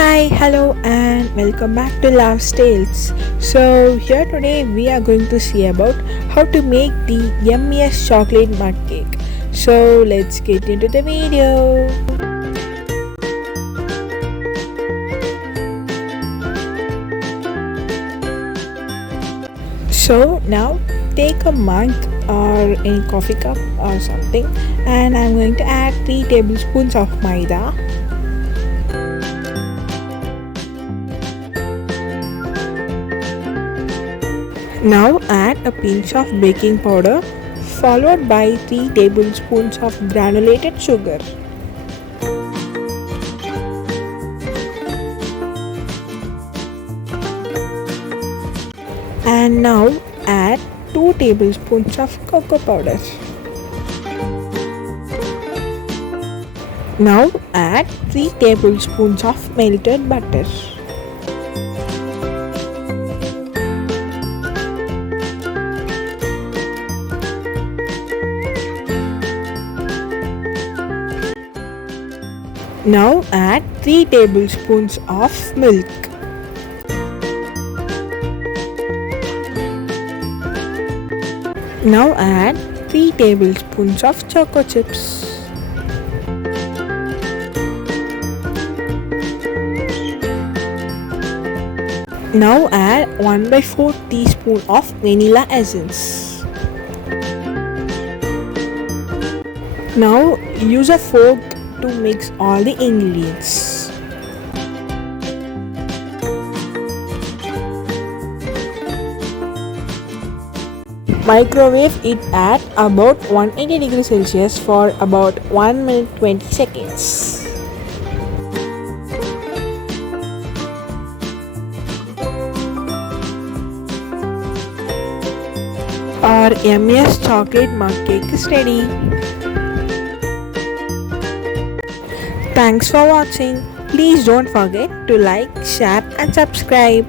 Hi, hello, and welcome back to Love's Tales. So, here today we are going to see about how to make the yummiest chocolate mud cake. So, let's get into the video. So, now take a mug or any coffee cup or something, and I'm going to add 3 tablespoons of Maida. Now add a pinch of baking powder followed by 3 tablespoons of granulated sugar. And now add 2 tablespoons of cocoa powder. Now add 3 tablespoons of melted butter. Now add 3 tablespoons of milk. Now add 3 tablespoons of choco chips. Now add 1/4 teaspoon of vanilla essence. Now use a fork to mix all the ingredients. Microwave it at about 180 degrees Celsius for about 1 minute 20 seconds. Our yummiest chocolate mug cake is ready. Thanks for watching. Please don't forget to like, share and subscribe.